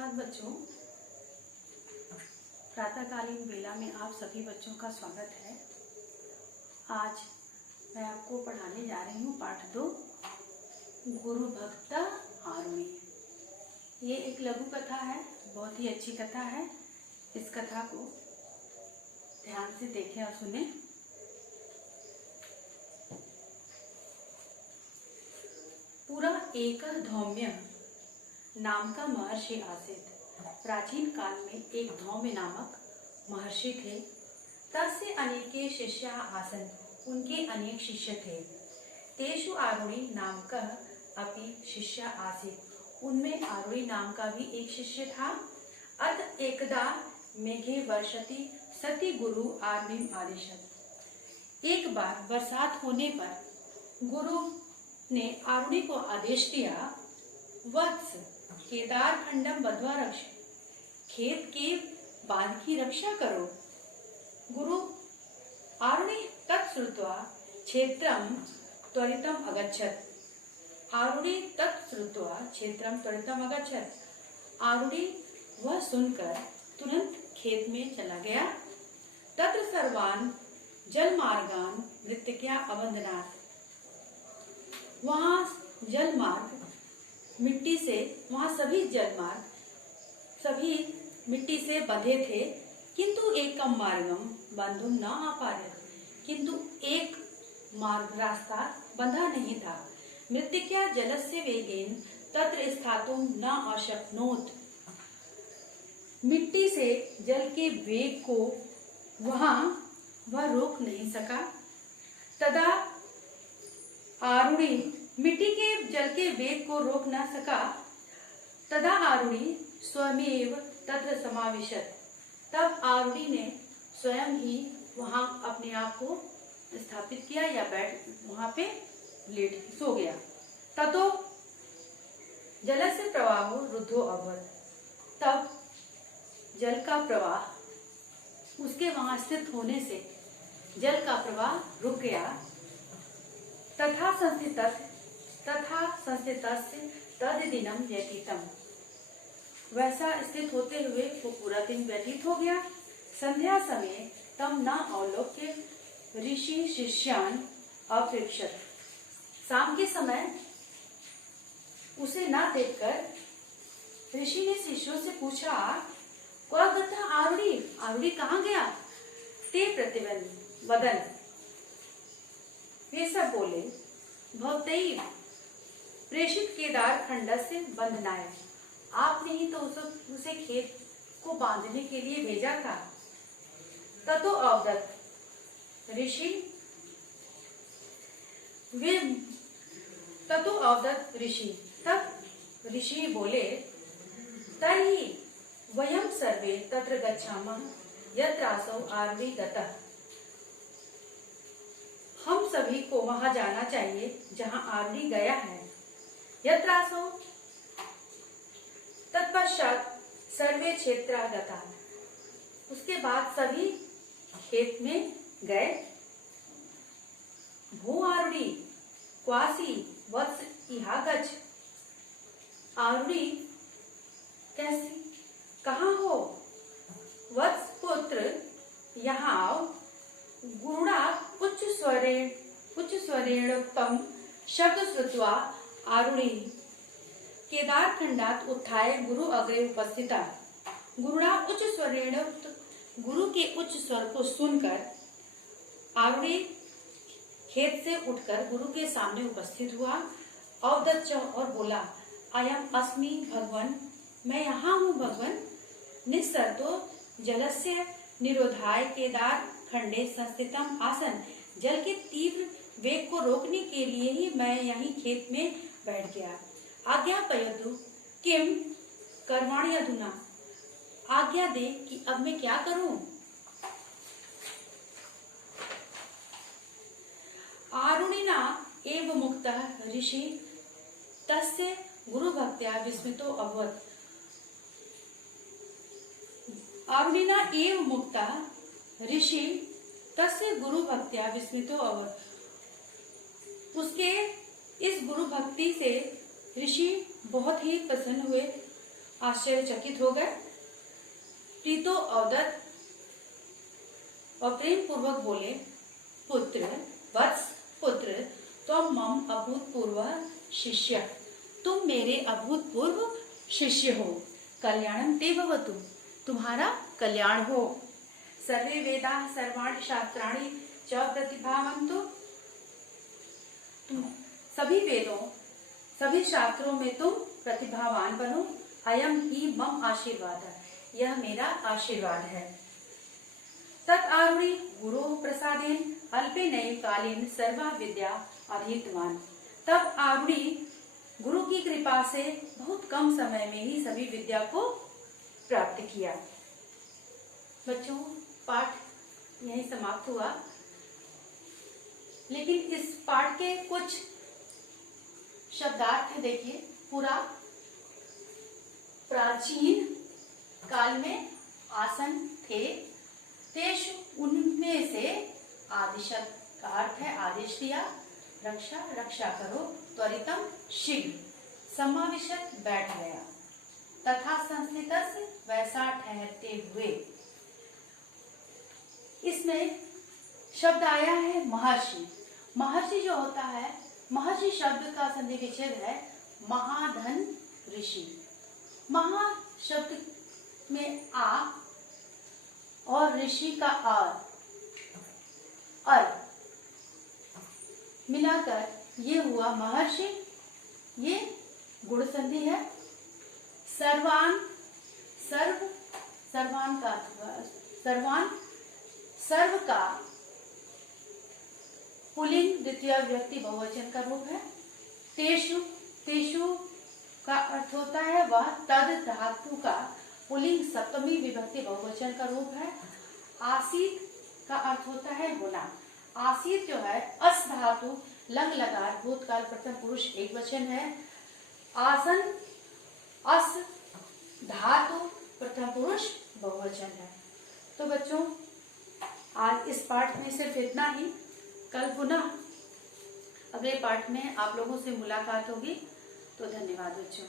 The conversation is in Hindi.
सुप्रभात बच्चों। प्रातःकालीन बेला में आप सभी बच्चों का स्वागत है। आज मैं आपको पढ़ाने जा रही हूँ पाठ 2 गुरु भक्त आरुणि। ये एक लघु कथा है, बहुत ही अच्छी कथा है। इस कथा को ध्यान से देखें और सुने। पूरा एक धौम्य नाम का महर्षि आसीत। प्राचीन काल में एक धौम्य नामक महर्षि थे। तस्य अनेके शिष्याः आसन्, उनके अनेक शिष्य थे। तेषु आरुणि नाम का अपि शिष्य आसीत्, उनमें आरुणि नाम का भी एक शिष्य था। अत एकदा मेघे वर्षति सति गुरु आरुणिम् आदिशत्। एक बार बरसात होने पर गुरु ने आरुणि को आदेश दिया, वत्स केदार खंडम बध्वा रक्ष, खेत के बांध की रक्षा करो। गुरु आरुणि तत्श्रुत्वा क्षेत्रं त्वरितम् अगच्छत्। आरुणि तत्श्रुत्वा क्षेत्रं त्वरितम् अगच्छत्। आरुणि वह सुनकर तुरंत खेत में चला गया। तत्र सर्वान् जलमार्गान् मृत्तिकया अबध्नात्। वहां जलमार्ग मिट्टी से, वहां सभी जलमार्ग सभी मिट्टी से बंधे थे। किंतु एकम मार्गम बंधुम न आपार्य, किंतु एक मार्ग रास्ता बंधा नहीं था। मृत्तिका जलस्य वेगेन तत्र स्थातुम न अशक्नोत। मिट्टी से जल के वेग को वह रोक नहीं सका। तदा आरुणि मिट्टी के जल के वेग को रोक न सका। तदा आरुणि स्वयमेव तत्र समाविशत। तब आरुणि ने स्वयं ही वहां अपने आप को स्थापित किया या वहां पे लेट सो गया। ततो जलस्य प्रवाहो रुद्धो अभवत्। तब जल का प्रवाह, उसके वहां स्थित होने से जल का प्रवाह रुक गया। तथा संस्थितस्य तद्दिनं व्यतीतम्। वैसा स्थित होते हुए वो पूरा दिन व्यतीत हो गया। संध्या समय तम न अवलोक्य ऋषि शिष्यान् अपृच्छत्। शाम के समय उसे न देखकर ऋषि ने शिष्यों से पूछा, क्व गतः आरुणि, आरुणि कहाँ गया? ते प्रतिवदन्, वे सब बोले, भवतैव प्रेषित केदार खंडस्य बंधनाय। आपने ही तो उसे खेत को बांधने के लिए भेजा था। ततो अवदत् ऋषि, तब ऋषि बोले, तर्हि वयं सर्वे तत्र गच्छामः यत्रासौ आरुणि गतः। हम सभी को वहां जाना चाहिए जहां आरुणि गया है। यत्रासौ तत्पश्चात सर्वे क्षेत्रागता। उसके बाद सभी खेत में गए। भू आरुणि क्वासी वत्स इहा गच्छ। आरुणि कैसी, कहाँ हो? वत्स पुत्र यहाँ आओ। गुरुणा उच्च स्वरेणोक्तं शब्द श्रुत्वा आरुणि केदार खंडात उत्थाय गुरु अग्रे उपस्थिता। गुरुणा उच्च स्वरेणोक्त, गुरु के उच्च स्वर को सुनकर आरुणि खेत से उठकर गुरु के सामने उपस्थित हुआ। अवदच्च, और बोला, अयम अस्मि भगवन, मैं यहाँ हूँ भगवन। निस्सर्तो जलस्य निरोधाय केदार खंडे संस्थितम आसन। जल के तीव्र वेग को रोकने के लिए ही मैं यहीं खेत में बैठ गया। आज्ञापयतु किम कर्माणि अधुना। आज्ञा दे कि अब मैं क्या करूं? आरुणिना एव मुक्तः ऋषि तस्य गुरु भक्त्या विस्मितो अभवत्। आरुणिना एव मुक्तः ऋषि तस्य गुरु भक्त्या विस्मितो अभवत्। उसके इस गुरु भक्ति से ऋषि बहुत ही प्रसन्न हुए आश्चर्यचकित हो गए। प्रीतो अवदत्त और प्रेम पूर्वक बोले, पुत्र वत्स पुत्र, तुम मम अभूतपूर्व शिष्य, तुम मेरे अभूतपूर्व शिष्य हो। कल्याणम ते भवतु, तुम्हारा कल्याण हो। सर्वे वेदाः सर्वाणि शास्त्राणि च प्रतिभावन्तु, तुम सभी वेदों सभी शास्त्रों में तुम प्रतिभावान बनो। अयम ही मम आशीर्वाद, यह मेरा आशीर्वाद है। तत् आरूढ़ि गुरु प्रसादेन अल्पेनैव कालेन सर्वा विद्या अधीतवान। तब आरूढ़ि गुरु की कृपा से बहुत कम समय में ही सभी विद्या को प्राप्त किया। बच्चों, पाठ यहीं समाप्त हुआ, लेकिन इस पाठ के कुछ शब्दार्थ देखिए। पूरा प्राचीन काल में आसन थे, तेषु उनमें से आदिशत का अर्थ है आदेश दिया, रक्षा रक्षा करो, त्वरितम शीघ्र, समाविशत बैठ गया, तथा संस्थितस्य वैसा ठहरते हुए। इसमें शब्द आया है महर्षि। महर्षि जो होता है, महर्षि शब्द का संधि विच्छेद है महाधन ऋषि। महा शब्द में आ और ऋषि का अर मिलाकर ये हुआ महर्षि। ये गुण संधि है। सर्वान, सर्व, सर्वान का सर्वान, सर्व का पुल्लिंग द्वितीय व्यक्ति बहुवचन का रूप है। तेषु, तेषु का अर्थ होता है वह तद धातु का पुल्लिंग सप्तमी विभक्ति बहुवचन का रूप है। आसीत का अर्थ होता है होना। आसीत जो है अस धातु लंग लकार भूतकाल प्रथम पुरुष एक वचन है। आसन अस धातु प्रथम पुरुष बहुवचन है। तो बच्चों, आज इस पाठ में सिर्फ इतना ही। कल पुनः अगले पाठ में आप लोगों से मुलाकात होगी। तो धन्यवाद बच्चों।